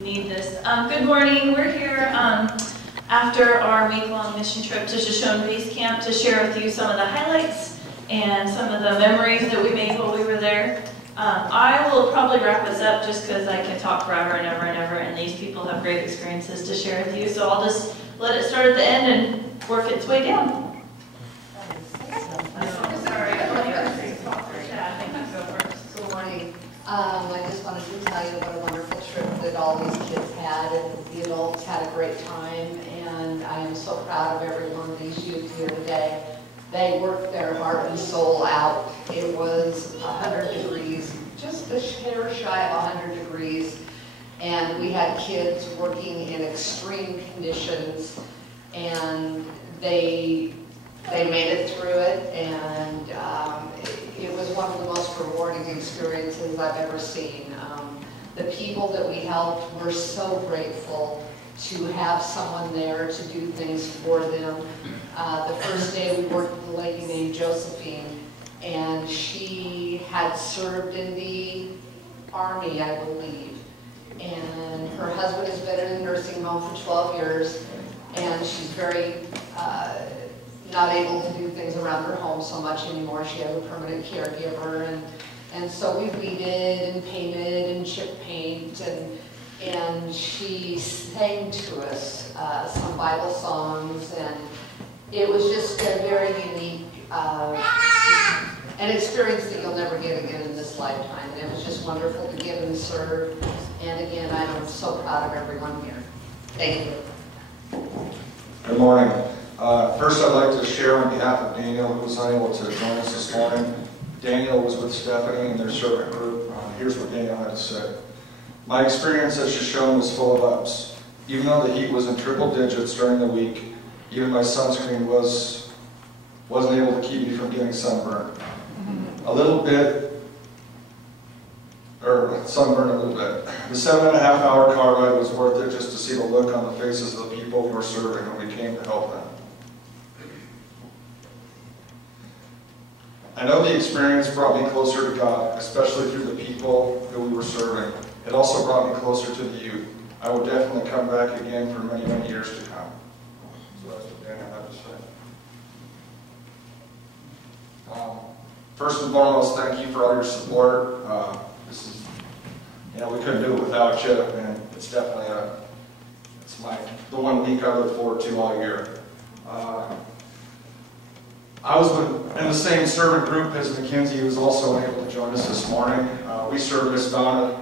Need this. Good morning. We're here after our week-long mission trip to Shoshone Base Camp to share with you some of the highlights and some of the memories that we made while we were there. I will probably wrap us up just because I can talk forever and ever and ever, and these people have great experiences to share with you. So I'll just let it start at the end and work its way down. Good morning. I just wanted to tell you what a wonderful trip that all these kids had, and the adults had a great time, and I am so proud of every one of these youth here today. They worked their heart and soul out. It was 100 degrees, just a hair shy of 100 degrees, and we had kids working in extreme conditions, and they made it through it, and it was one of the most rewarding experiences I've ever seen. The people that we helped were so grateful to have someone there to do things for them. The first day we worked with a lady named Josephine, and she had served in the Army, I believe. And her husband has been in a nursing home for 12 years, and she's very not able to do things around her home so much anymore. She has a permanent caregiver, and so we weeded and painted and chip paint, and she sang to us some Bible songs, and it was just a very unique an experience that you'll never get again in this lifetime. And it was just wonderful to give and serve, and again, I'm so proud of everyone here. Thank you. Good morning. First, I'd like to share on behalf of Daniel, who was unable to join us this morning. Daniel was with Bethany and their servant group. Here's what Daniel had to say. My experience at Shoshone was full of ups. Even though the heat was in triple digits during the week, even my sunscreen wasn't able to keep me from getting sunburned. Sunburned a little bit. The 7.5-hour car ride was worth it just to see the look on the faces of the people who were serving when we came to help them. I know the experience brought me closer to God, especially through the people who we were serving. It also brought me closer to the youth. I will definitely come back again for many, many years to come. So that's what Daniel had to say. First and foremost, thank you for all your support. We couldn't do it without you, and it's definitely the 1 week I look forward to all year. I was in the same servant group as Mackenzie, who was also unable to join us this morning. We served Miss Donna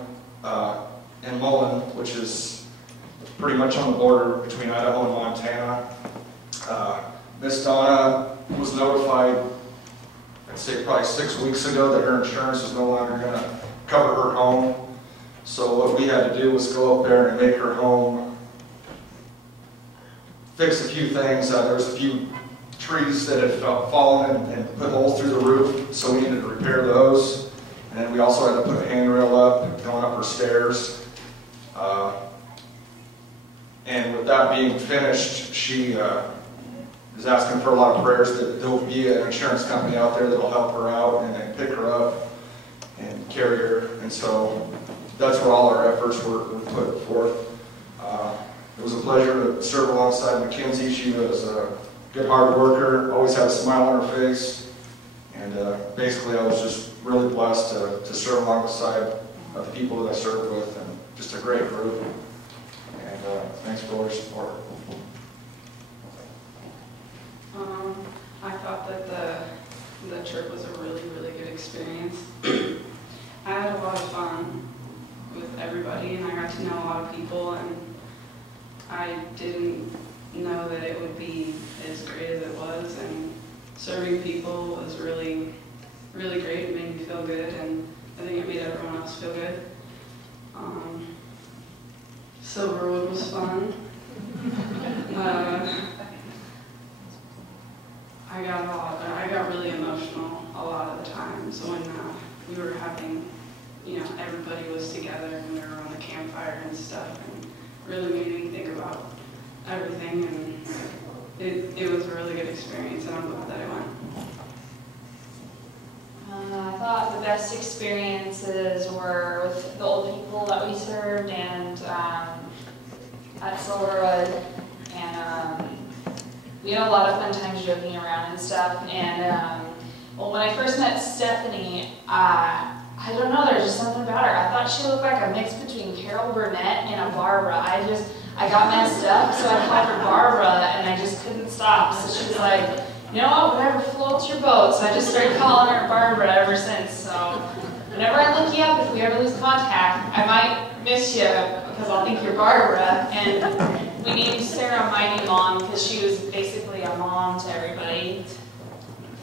in Mullen, which is pretty much on the border between Idaho and Montana. Miss Donna was notified, I'd say probably 6 weeks ago, that her insurance was no longer going to cover her home. So what we had to do was go up there and make her home, fix a few things. There was a few trees that had fallen and put holes through the roof, so we needed to repair those. And we also had to put a handrail up going up her stairs. And with that being finished, she is asking for a lot of prayers that there will be an insurance company out there that will help her out and pick her up and carry her. And so that's where all our efforts were put forth. It was a pleasure to serve alongside Mackenzie. She was a good hard worker, always had a smile on her face, and basically I was just really blessed to serve alongside of the people that I served with, and just a great group. And thanks for all your support. I thought that the trip was a really, really good experience. I had a lot of fun with everybody, and I got to know a lot of people, and I didn't know that it would be as great as it was, and serving people was really, really great. It made me feel good, and I think it made everyone else feel good. Silverwood was fun. I got really emotional a lot of the times when we were having, everybody was together and we were on the campfire and stuff, and really made me think about everything, and it was a really good experience, and I'm glad that I went. I thought the best experiences were with the old people that we served and at Silverwood. And we had a lot of fun times joking around and stuff. And well, when I first met Stephanie, I don't know, there's just something about her. I thought she looked like a mix between Carol Burnett and a Barbara. I got messed up, so I called her Barbara, and I just couldn't stop. So she was like, you know what, whatever floats your boat. So I just started calling her Barbara ever since. So whenever I look you up, if we ever lose contact, I might miss you because I'll think you're Barbara. And we named Sarah Mighty Mom because she was basically a mom to everybody.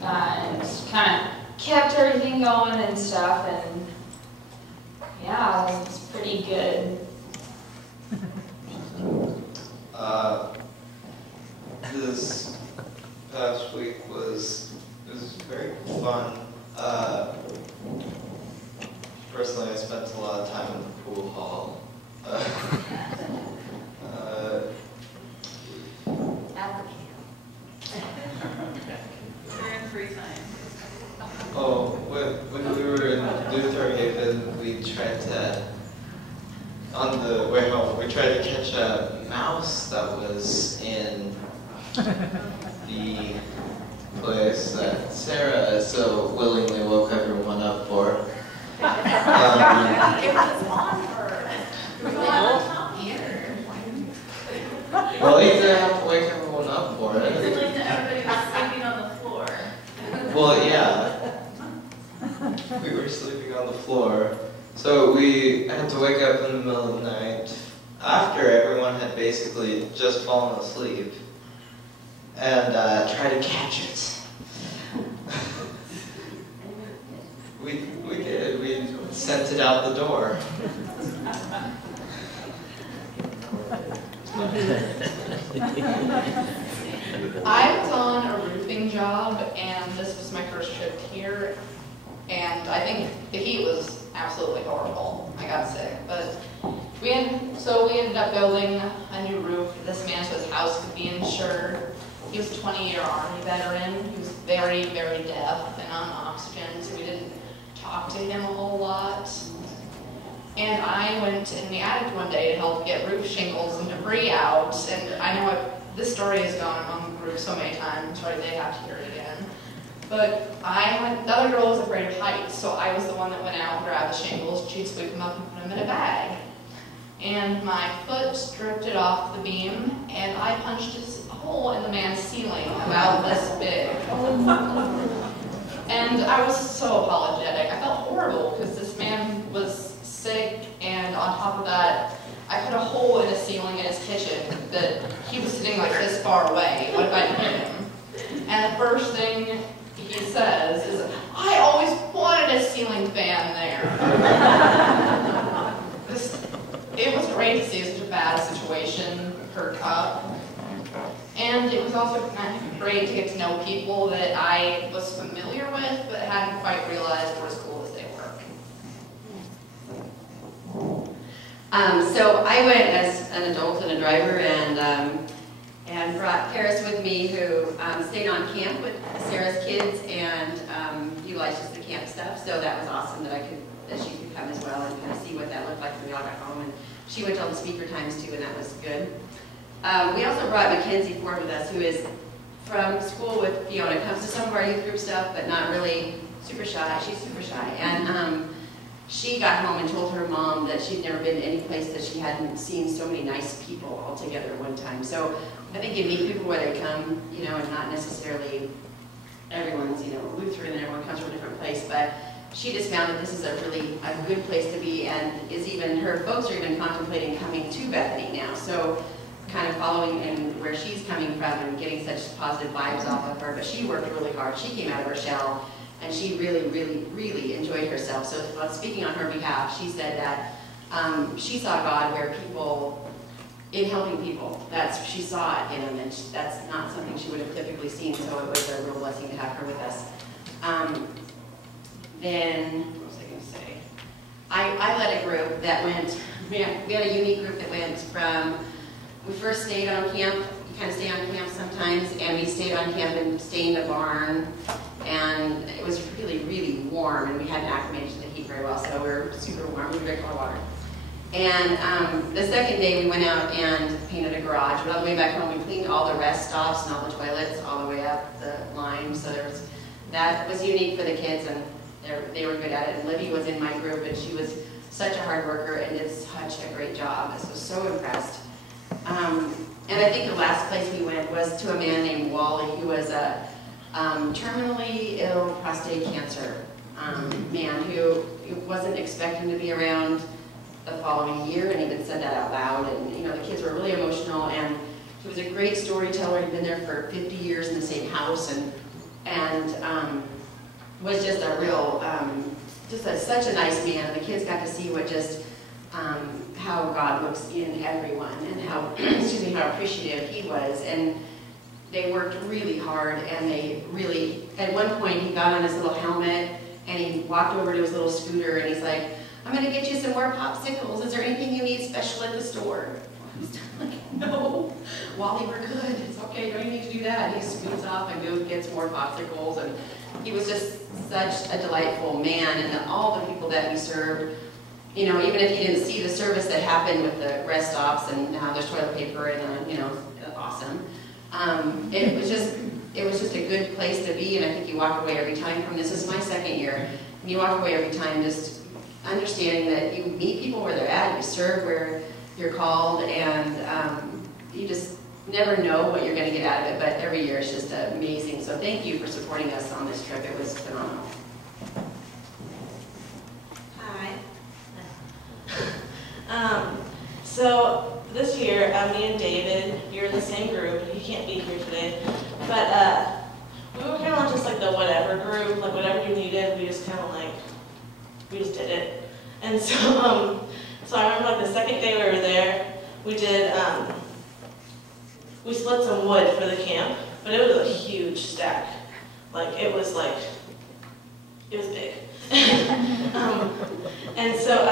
And kind of kept everything going and stuff, and yeah, it was pretty good. This past week was very fun. Personally, I spent a lot of time in the pool hall. During free time. Oh, when we were in Lutheran, we tried to, on the way home, we tried to catch a mouse that was in the place that Sarah so willingly woke everyone up for. It was on her. It was on top here. Well, you didn't have to wake everyone up for It it. was like that everybody was sleeping on the floor. Well, yeah. We were sleeping on the floor. So we had to wake up in the middle of the night after everyone had basically just fallen asleep and try to catch it. We did. We sent it out the door. I was on a roofing job, and this was my first trip here, and I think the heat was absolutely horrible. I got sick, but we ended up building a new roof. This man, so his house could be insured. He was a 20-year Army veteran. He was very, very deaf and on oxygen, so we didn't talk to him a whole lot. And I went in the attic one day to help get roof shingles and debris out, and I know this story has gone among the group so many times, right? They have to hear it again. But the other girl was afraid of heights, so I was the one that went out and grabbed the shingles. She'd sweep them up and put them in a bag. And my foot drifted off the beam, and I punched a hole in the man's ceiling about this big. And I was so apologetic. I felt horrible because this man was sick, and on top of that, I put a hole in a ceiling in his kitchen that he was sitting like this far away. What if I hit him? And the first thing he says is, I always wanted a ceiling fan there. It was great to see such a bad situation perk up. And it was also kind of great to get to know people that I was familiar with, but hadn't quite realized were as cool as they were. So I went as an adult and a driver, and brought Paris with me, who stayed on camp with Sarah's kids and utilized the camp stuff. So that was awesome that she could come as well and kind of see what that looked like when we all got home. And she went to all the speaker times too, and that was good. We also brought Mackenzie Ford with us, who is from school with Fiona. Comes to some of our youth group stuff, but not really super shy. She's super shy, and she got home and told her mom that she'd never been to any place that she hadn't seen so many nice people all together at one time. So I think you meet people where they come, and not necessarily everyone's, Lutheran and everyone comes from a different place, but she just found that this is a good place to be, and her folks are even contemplating coming to Bethany now. So kind of following in where she's coming from and getting such positive vibes off of her, but she worked really hard. She came out of her shell, and she really, really, really enjoyed herself. So speaking on her behalf, she said that she saw God where in helping people. She saw it in them, and that's not something she would have typically seen, so it was a real blessing to have her with us. Then, what was I going to say? I led a group that we had a unique group that went from, we first stayed on camp, you kind of stay on camp sometimes, and we stayed on camp and stayed in a barn, and it was really, really warm, and we hadn't acclimated to the heat very well, so we were super warm. We drank a lot of water. And the second day, we went out and painted a garage. But on the way back home, we cleaned all the rest stops and all the toilets all the way up the line. So that was unique for the kids, and they were good at it. And Libby was in my group, and she was such a hard worker and did such a great job. I was so impressed. And I think the last place we went was to a man named Wally, who was a terminally ill prostate cancer man who wasn't expecting to be around the following year, and even said that out loud. And you know, the kids were really emotional, and he was a great storyteller. He'd been there for 50 years in the same house, and was just a real, such a nice man. And the kids got to see what just how God looks in everyone, and how excuse me, how appreciative he was. And they worked really hard, and they really, at one point he got on his little helmet and he walked over to his little scooter and he's like, I'm going to get you some more popsicles. Is there anything you need special at the store? I was like, no, Wally, we're good. It's okay, you don't need to do that. He scoots off and goes gets more popsicles. And he was just such a delightful man. And all the people that we served, you know, even if you didn't see the service that happened with the rest stops and how there's toilet paper and, you know, awesome. It was just a good place to be. And I think you walk away every time from this. This is my second year. And you walk away every time just understanding that you meet people where they're at, you serve where you're called, and you just never know what you're going to get out of it, but every year it's just amazing. So thank you for supporting us on this trip. It was phenomenal. Hi. So this year, me and David, you're in the same group. He can't be here today, but we were kind of just like the whatever group, like whatever you needed, we just kind of like, we just did it. And so, so I remember like the second day we were there, we did, we split some wood for the camp, but it was a huge stack. Like, it was big. And so,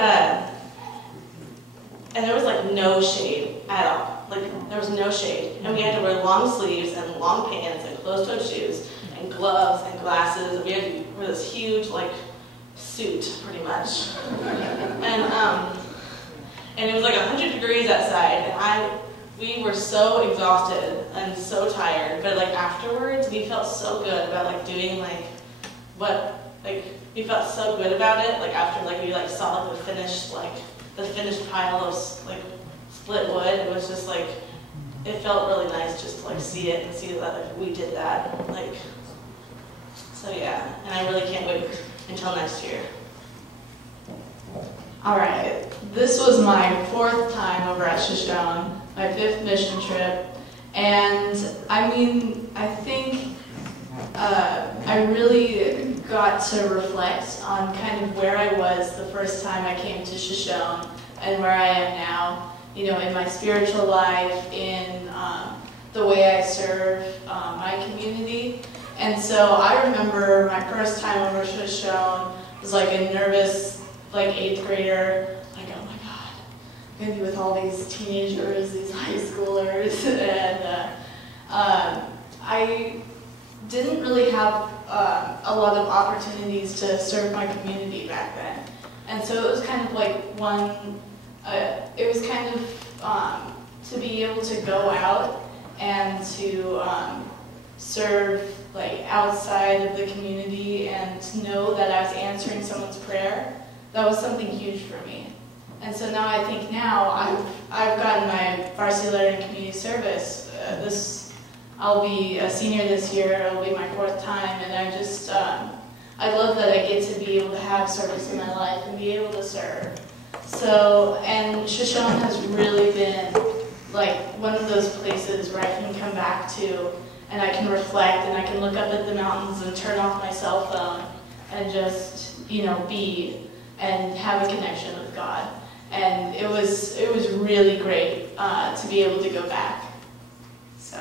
and there was like no shade at all. Like, there was no shade. And we had to wear long sleeves and long pants and closed-toed shoes and gloves and glasses. We had to wear this huge, like, suit, pretty much. And it was like 100 degrees outside, and we were so exhausted and so tired, but like afterwards, we felt so good about like doing like we felt so good about it, like after like we like saw like the finished pile of like split wood. It was just like, it felt really nice just to like see it and see that like we did that, like, so yeah, and I really can't wait until next year. All right, this was my 4th time over at Shoshone, my 5th mission trip, and I mean, I think I really got to reflect on kind of where I was the first time I came to Shoshone and where I am now, you know, in my spiritual life, in the way I serve my community. And so I remember my first time over Shoshone was like a nervous, like 8th grader, like, oh my God, I'm gonna be with all these teenagers, these high schoolers, and I didn't really have a lot of opportunities to serve my community back then. And so it was kind of like it was kind of to be able to go out and to serve like outside of the community and to know that I was answering someone's prayer. That was something huge for me. And so now I think I've gotten my varsity letter in community service. I'll be a senior this year. It'll be my 4th time, and I just I love that I get to be able to have service in my life and be able to serve. So, and Shoshone has really been like one of those places where I can come back to and I can reflect and I can look up at the mountains and turn off my cell phone and just, you know, be and have a connection with God. And it was really great to be able to go back. So.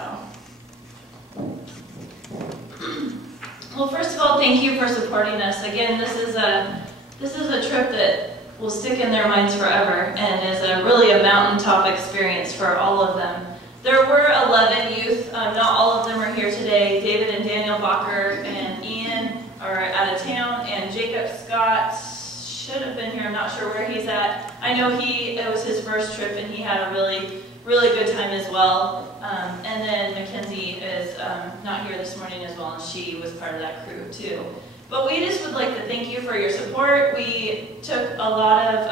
Well, first of all, thank you for supporting us. Again, this is a trip that will stick in their minds forever and is really a mountaintop experience for all of them. There were 11 youth. Not all of them are here today. David and Daniel Bacher and Ian here. I'm not sure where he's at. I know it was his first trip, and he had a really, really good time as well. And then Mackenzie is not here this morning as well, and she was part of that crew too. But we just would like to thank you for your support. We took a lot of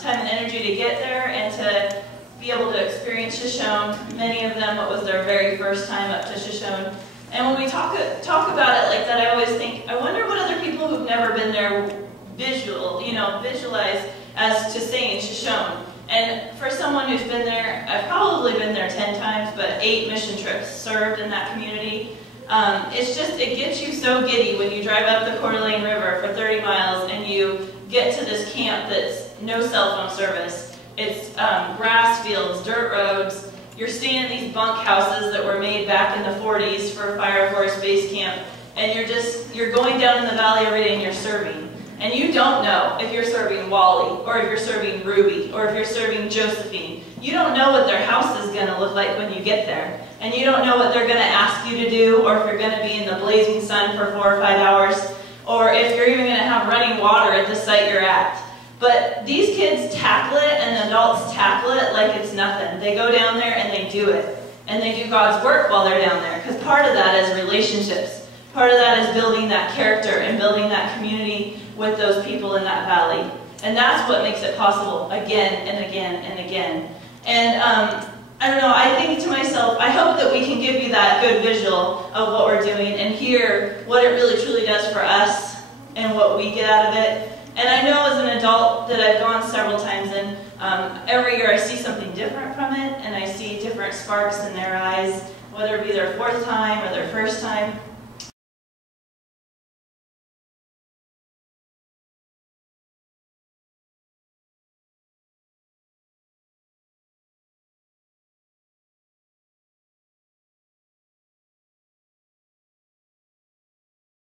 time and energy to get there and to be able to experience Shoshone. Many of them, it was their very first time up to Shoshone. And when we talk about it like that, I always think, I wonder what other people who've never been there visualize as to saying Shoshone. And for someone who's been there, I've probably been there 10 times, but 8 mission trips served in that community. It gets you so giddy when you drive up the Coeur d'Alene River for 30 miles and you get to this camp that's no cell phone service. It's grass fields, dirt roads. You're staying in these bunk houses that were made back in the 40s for Fire Force Base Camp, and you're going down in the valley every day and you're serving. And you don't know if you're serving Wally, or if you're serving Ruby, or if you're serving Josephine. You don't know what their house is going to look like when you get there. And you don't know what they're going to ask you to do, or if you're going to be in the blazing sun for 4 or 5 hours, or if you're even going to have running water at the site you're at. But these kids tackle it, and the adults tackle it like it's nothing. They go down there and they do it. And they do God's work while they're down there, because part of that is relationships. Part of that is building that character and building that community with those people in that valley. And that's what makes it possible again and again and again. And I don't know, I think to myself, I hope that we can give you that good visual of what we're doing and hear what it really truly does for us and what we get out of it. And I know as an adult that I've gone several times, and every year I see something different from it, and I see different sparks in their eyes, whether it be their 4th time or their first time.